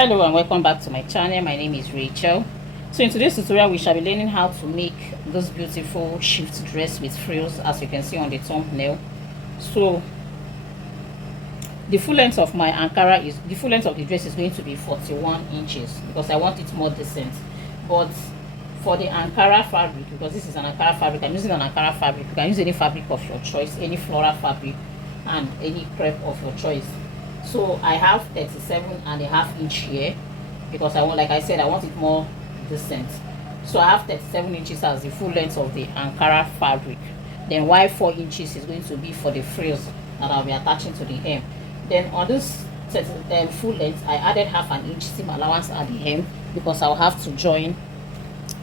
Hello and welcome back to my channel. My name is Rachel. So in today's tutorial we shall be learning how to make this beautiful shift dress with frills, as you can see on the thumbnail. So the full length of my Ankara is the full length of the dress is going to be 41 inches because I want it more decent. But for the Ankara fabric, because this is an Ankara fabric, I'm using an Ankara fabric. You can use any fabric of your choice, any floral fabric and any crepe of your choice. So I have 37.5 inch here because I want, like I said, I want it more decent. So I have 37 inches as the full length of the Ankara fabric. Then while 4 inches is going to be for the frills that I'll be attaching to the hem. Then on this full length, I added half an inch seam allowance at the hem because I'll have to join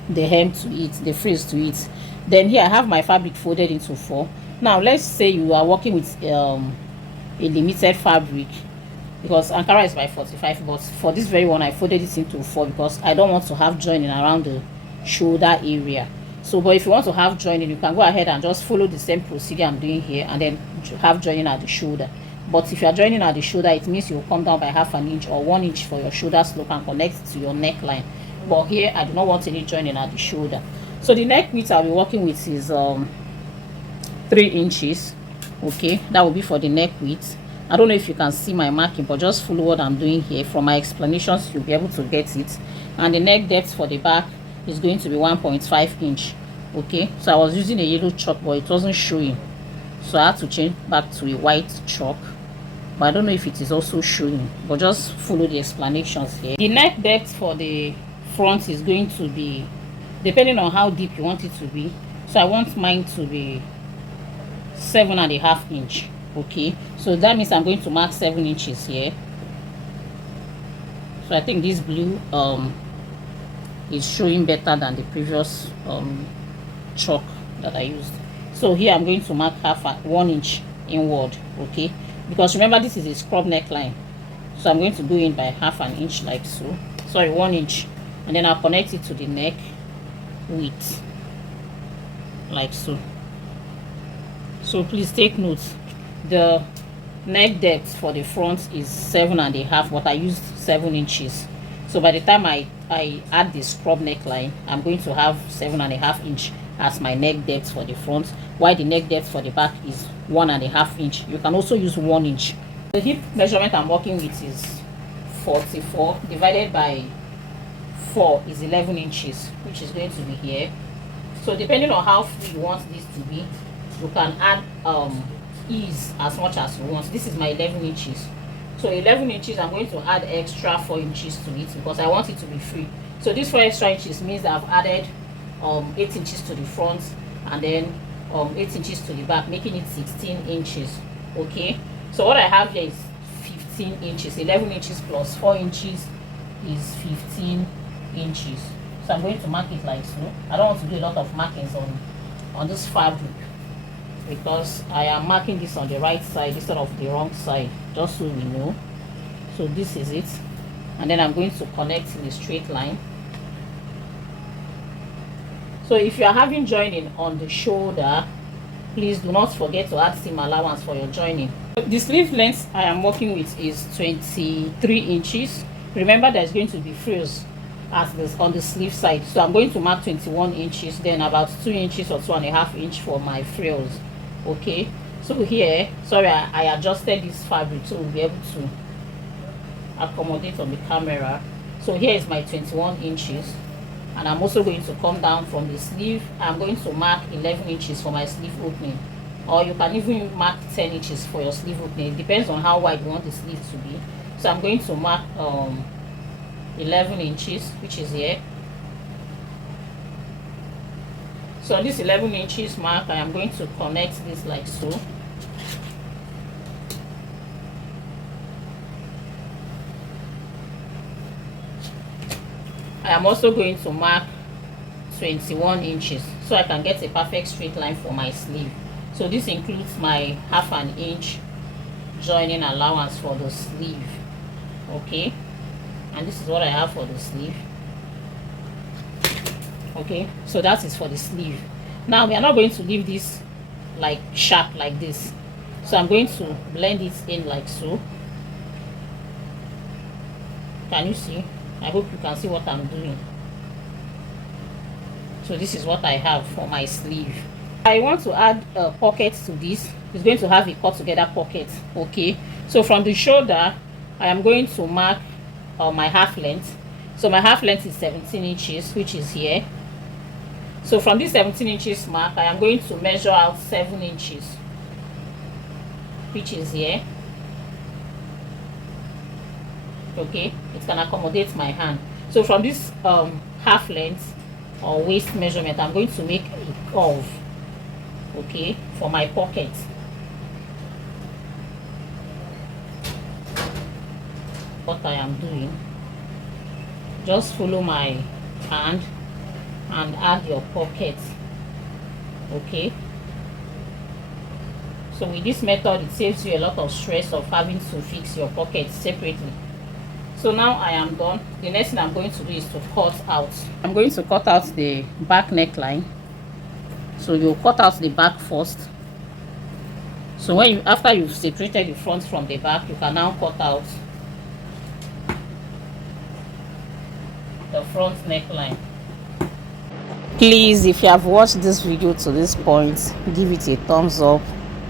the hem to it, the frills to it. Then here I have my fabric folded into 4. Now let's say you are working with a limited fabric, because Ankara is by 45, but for this very one I folded it into 4 because I don't want to have joining around the shoulder area. So but if you want to have joining, you can go ahead and just follow the same procedure I'm doing here and then have joining at the shoulder. But if you are joining at the shoulder, it means you'll come down by half an inch or 1 inch for your shoulder slope and connect it to your neckline. But here I do not want any joining at the shoulder. So the neck width I'll be working with is 3 inches. Okay, that will be for the neck width. I don't know if you can see my marking, but just follow what I'm doing here. From my explanations you'll be able to get it. And the neck depth for the back is going to be 1.5 inch. Okay, so I was using a yellow chalk but it wasn't showing, so I had to change back to a white chalk, but I don't know if it is also showing, but just follow the explanations here. The neck depth for the front is going to be depending on how deep you want it to be. So I want mine to be 7.5 inch. Okay, so that means I'm going to mark 7 inches here. So I think this blue is showing better than the previous chalk that I used. So here I'm going to mark 1 inch inward. Okay, because remember this is a scrub neckline, so I'm going to go in by half an inch like so, sorry, 1 inch, and then I'll connect it to the neck width like so. So please take note, the neck depth for the front is 7.5, but I used 7 inches. So by the time I add the scrub neckline, I'm going to have 7.5 inch as my neck depth for the front, while the neck depth for the back is 1.5 inch. You can also use 1 inch. The hip measurement I'm working with is 44 divided by 4 is 11 inches, which is going to be here. So depending on how free you want this to be, you can add ease as much as you want. This is my 11 inches, so 11 inches I'm going to add extra 4 inches to it because I want it to be free. So this 4 extra inches means that I've added 8 inches to the front and then 8 inches to the back, making it 16 inches. Okay, so what I have here is 15 inches. 11 inches plus 4 inches is 15 inches. So I'm going to mark it like so. I don't want to do a lot of markings on this fabric because I am marking this on the right side instead of the wrong side, just so we know. So this is it, and then I'm going to connect in a straight line. So if you are having joining on the shoulder, please do not forget to add seam allowance for your joining. The sleeve length I am working with is 23 inches. Remember there's going to be frills as this on the sleeve side, so I'm going to mark 21 inches, then about 2 inches or 2.5 inch for my frills. Okay, so here, sorry, I adjusted this fabric so we'll be able to accommodate on the camera. So here is my 21 inches, and I'm also going to come down from the sleeve. I'm going to mark 11 inches for my sleeve opening, or you can even mark 10 inches for your sleeve opening. It depends on how wide you want the sleeve to be. So I'm going to mark 11 inches, which is here. So on this 11 inches mark, I am going to connect this like so. I am also going to mark 21 inches so I can get a perfect straight line for my sleeve. So this includes my half an inch joining allowance for the sleeve. Okay, and this is what I have for the sleeve. Okay, so that is for the sleeve. Now we are not going to leave this like sharp like this, so I'm going to blend it in like so. Can you see? I hope you can see what I'm doing. So this is what I have for my sleeve. I want to add pockets to this. It's going to have a cut together pocket. Okay, so from the shoulder I am going to mark my half length. So my half length is 17 inches, which is here. So from this 17 inches mark, I am going to measure out 7 inches, which is here. Okay, it can accommodate my hand. So from this half length or waist measurement, I'm going to make a curve, okay, for my pocket. What I am doing, just follow my hand and add your pocket. Okay, so with this method, it saves you a lot of stress of having to fix your pockets separately. So now I am done. The next thing I'm going to do is to cut out. I'm going to cut out the back neckline. So you cut out the back first. So when after you've separated the front from the back, you can now cut out the front neckline. Please, if you have watched this video to this point, give it a thumbs up.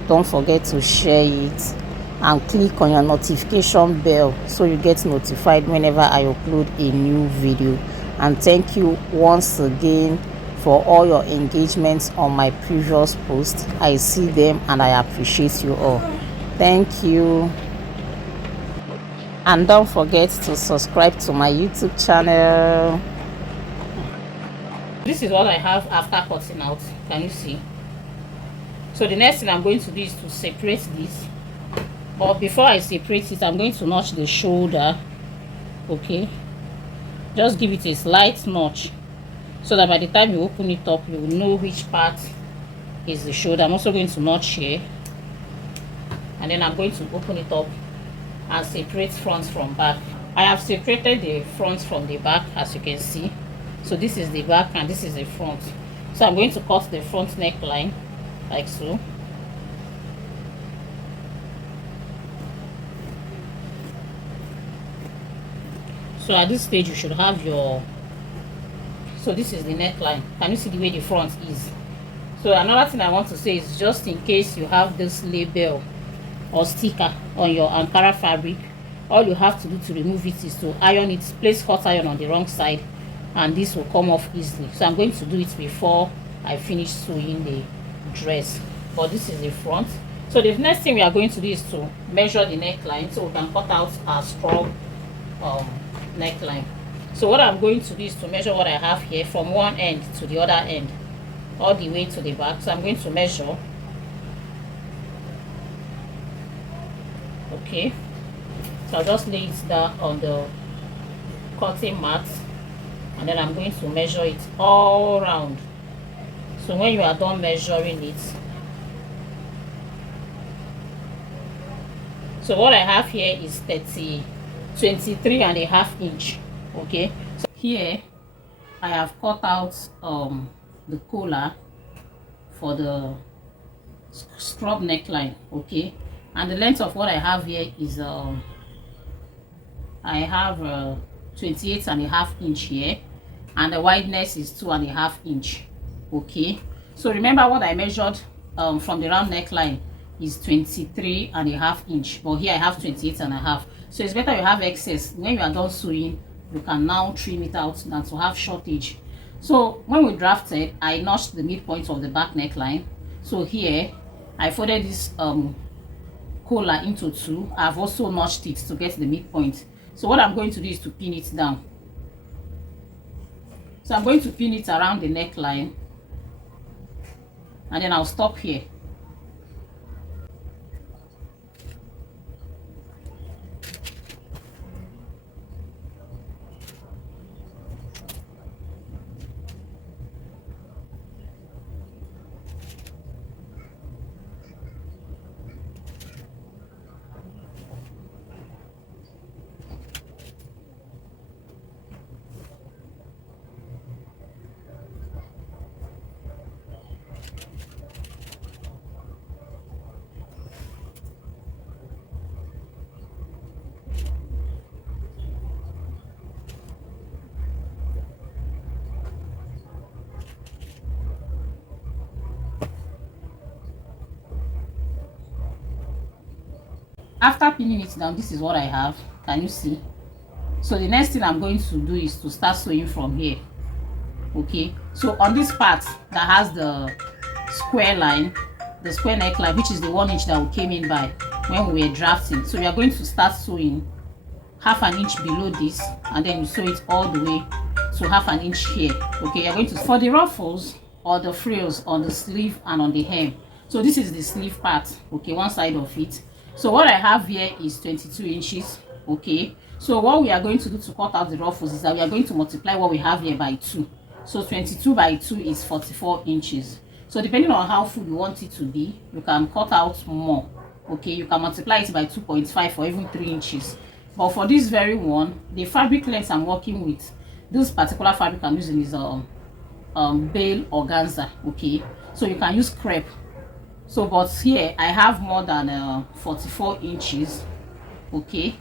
Don't forget to share it and click on your notification bell so you get notified whenever I upload a new video. And thank you once again for all your engagements on my previous posts. I see them and I appreciate you all. Thank you. And don't forget to subscribe to my YouTube channel. This is what I have after cutting out. Can you see? So the next thing I'm going to do is to separate this. But before I separate it, I'm going to notch the shoulder. Okay, just give it a slight notch so that by the time you open it up, you will know which part is the shoulder. I'm also going to notch here, and then I'm going to open it up and separate front from back. I have separated the front from the back, as you can see. So this is the back and this is the front. So I'm going to cut the front neckline like so. So at this stage you should have your, so this is the neckline. Can you see the way the front is? So another thing I want to say is, just in case you have this label or sticker on your Ankara fabric, all you have to do to remove it is to iron it, place hot iron on the wrong side, and this will come off easily. So I'm going to do it before I finish sewing the dress. But this is the front. So the next thing we are going to do is to measure the neckline so we can cut out our strong neckline. So what I'm going to do is to measure what I have here from one end to the other end, all the way to the back. So I'm going to measure. Okay, so I'll just lay it down on the cutting mat, and then I'm going to measure it all around. So when you are done measuring it, so what I have here is 23.5 inch. Okay, so here I have cut out the collar for the scrub neckline. Okay, and the length of what I have here is I have 28.5 inch here, and the wideness is 2.5 inch. Okay, so remember what I measured from the round neckline is 23.5 inch, but here I have 28.5. So it's better you have excess. When you are done sewing, you can now trim it out than to have shortage. So when we drafted, I notched the midpoint of the back neckline. So here I folded this collar into two. I've also notched it to get the midpoint. So what I'm going to do is to pin it down. So I'm going to pin it around the neckline, and then I'll stop here. After pinning it down, this is what I have. Can you see? So the next thing I'm going to do is to start sewing from here. Okay, so on this part that has the square line, the square neckline, which is the 1 inch that we came in by when we were drafting, so we are going to start sewing half an inch below this, and then you sew it all the way to half an inch here. Okay, you're going to, for the ruffles or the frills on the sleeve and on the hem, so this is the sleeve part, okay, one side of it. So what I have here is 22 inches. Okay, so what we are going to do to cut out the ruffles is that we are going to multiply what we have here by 2. So 22 by 2 is 44 inches. So depending on how full you want it to be, you can cut out more. Okay, you can multiply it by 2.5 or even 3 inches. But for this very one, the fabric length I'm working with, this particular fabric I'm using is bale organza. Okay, so you can use crepe. So but here I have more than 44 inches. Okay,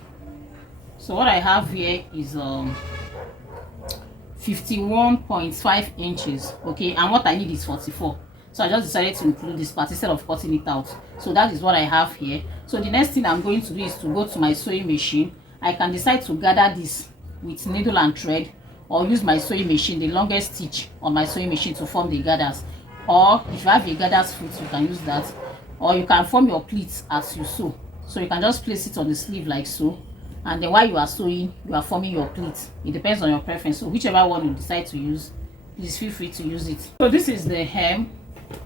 so what I have here is 51.5 inches. Okay, and what I need is 44. So I just decided to include this part instead of cutting it out. So that is what I have here. So the next thing I'm going to do is to go to my sewing machine. I can decide to gather this with needle and thread, or use my sewing machine, the longest stitch on my sewing machine, to form the gathers. Or if you have a gather's foot, you can use that, or you can form your pleats as you sew. So you can just place it on the sleeve like so, and then while you are sewing, you are forming your pleats. It depends on your preference, so whichever one you decide to use, please feel free to use it. So this is the hem.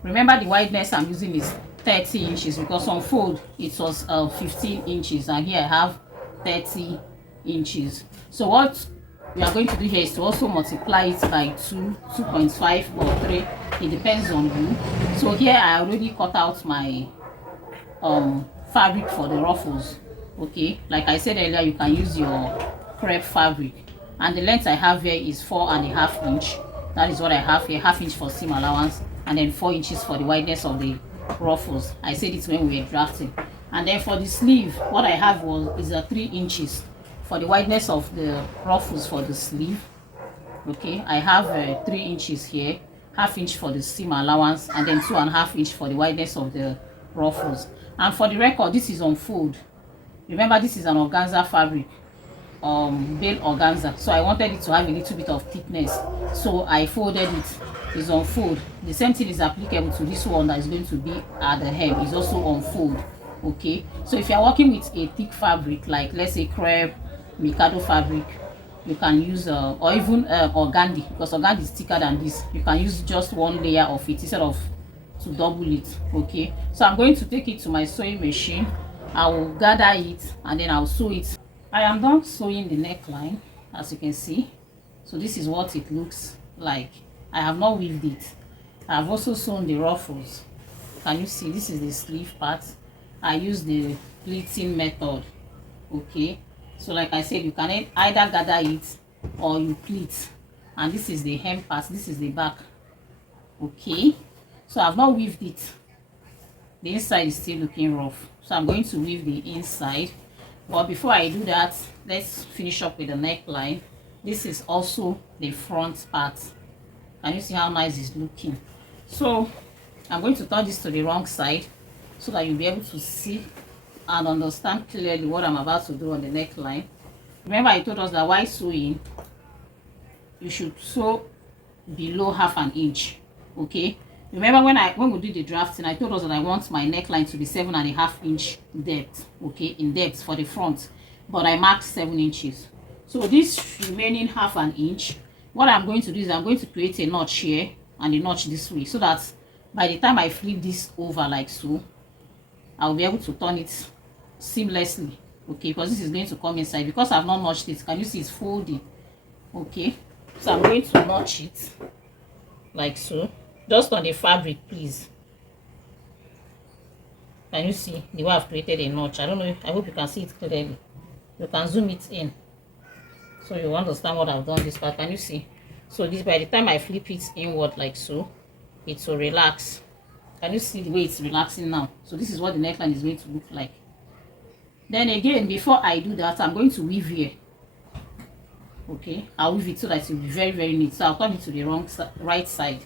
Remember, the wideness I'm using is 30 inches because on fold it was 15 inches, and here I have 30 inches. So what we are going to do here is to also multiply it by 2, 2.5 or 3. It depends on you. So here I already cut out my fabric for the ruffles. Okay, like I said earlier, you can use your crepe fabric, and the length I have here is 4.5 inch. That is what I have here, half inch for seam allowance, and then 4 inches for the wideness of the ruffles. I said it when we were drafting. And then for the sleeve, what I have is 3 inches for the wideness of the ruffles for the sleeve. Okay, I have 3 inches here, half inch for the seam allowance, and then 2.5 inch for the wideness of the ruffles. And for the record, this is on fold. Remember, this is an organza fabric, bale organza, so I wanted it to have a little bit of thickness, so I folded it. It's on fold. The same thing is applicable to this one that is going to be at the hem. It's also on fold. Okay, so if you are working with a thick fabric, like let's say crepe, mikado fabric, you can use or even organdy, because organdy is thicker than this. You can use just one layer of it instead of to double it. Okay, so I'm going to take it to my sewing machine. I will gather it and then I'll sew it. I am done sewing the neckline, as you can see. So this is what it looks like. I have not weaved it. I have also sewn the ruffles. Can you see? This is the sleeve part. I use the pleating method. Okay, so like I said, you can either gather it or you pleat. And this is the hem part, this is the back. Okay, so I've not weaved it. The inside is still looking rough, so I'm going to weave the inside. But before I do that, let's finish up with the neckline. This is also the front part. Can you see how nice it's looking? So I'm going to turn this to the wrong side so that you'll be able to see and understand clearly what I'm about to do on the neckline. Remember, I told us that while sewing, you should sew below half an inch. Okay, remember when we did the drafting, I told us that I want my neckline to be 7.5 inch depth. Okay, in depth for the front, but I marked 7 inches. So this remaining half an inch, what I'm going to do is I'm going to create a notch here and a notch this way, so that by the time I flip this over like so, I'll be able to turn it seamlessly. Okay, because this is going to come inside. Because I've not notched it, can you see it's folding? Okay, so I'm going to notch it like so, just on the fabric, please. Can you see the way I've created a notch? I don't know, I hope you can see it clearly. You can zoom it in so you understand what I've done this part. Can you see? So this, by the time I flip it inward like so, it will relax. Can you see the way it's relaxing now? So this is what the neckline is going to look like. Then again, before I do that, I'm going to weave here. Okay, I'll weave it so that it will be very, very neat. So I'll turn it to the right side.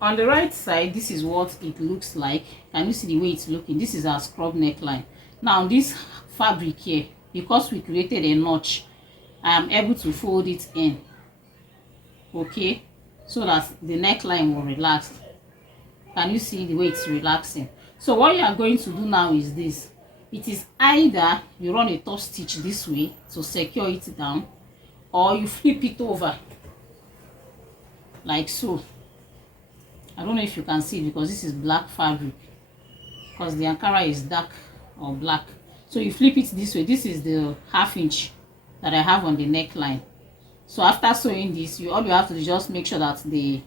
On the right side, this is what it looks like. Can you see the way it's looking? This is our scrub neckline. Now this fabric here, because we created a notch, I am able to fold it in, okay, so that the neckline will relax. Can you see the way it's relaxing? So what you are going to do now is this. It is either you run a top stitch this way to secure it down, or you flip it over like so. I don't know if you can see, because this is black fabric, because the Ankara is dark or black. So you flip it this way. This is the 1/2 inch that I have on the neckline. So after sewing this, all you have to do is just make sure that the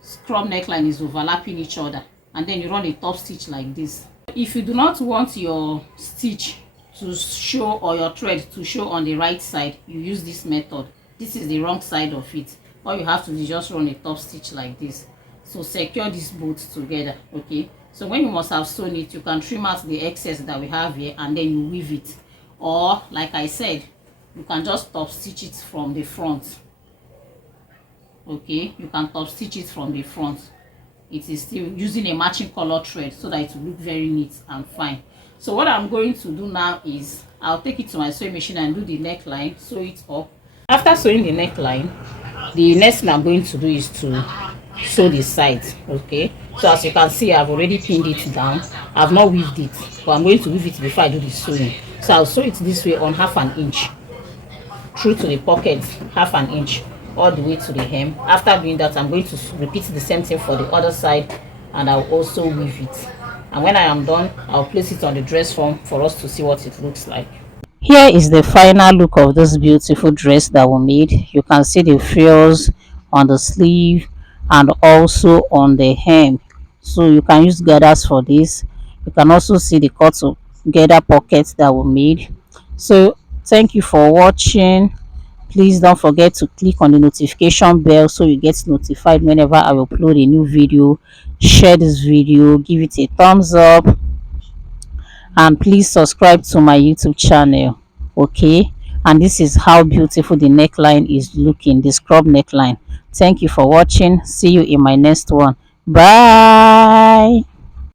scrub neckline is overlapping each other, and then you run a top stitch like this. If you do not want your stitch to show, or your thread to show on the right side, you use this method. This is the wrong side of it. All you have to do is just run a top stitch like this. So secure these both together, okay? So when you must have sewn it, you can trim out the excess that we have here, and then you weave it. Or like I said, you can just top stitch it from the front. Okay, you can top stitch it from the front. It is still using a matching color thread, so that it will look very neat and fine. So what I'm going to do now is I'll take it to my sewing machine and do the neckline, sew it up. After sewing the neckline, the next thing I'm going to do is to sew the sides. Okay, so as you can see, I've already pinned it down. I've not weaved it, but I'm going to weave it before I do the sewing. So I'll sew it this way on 1/2 inch through to the pocket, 1/2 inch all the way to the hem. After doing that, I'm going to repeat the same thing for the other side, and I'll also weave it. And when I am done, I'll place it on the dress form for us to see what it looks like. Here is the final look of this beautiful dress that we made. You can see the frills on the sleeve and also on the hem. So you can use gathers for this. You can also see the cut together pockets that we made. So thank you for watching. Please don't forget to click on the notification bell so you get notified whenever I upload a new video. Share this video, give it a thumbs up, and please subscribe to my YouTube channel. Okay, and this is how beautiful the neckline is looking, the scrub neckline. Thank you for watching. See you in my next one. Bye.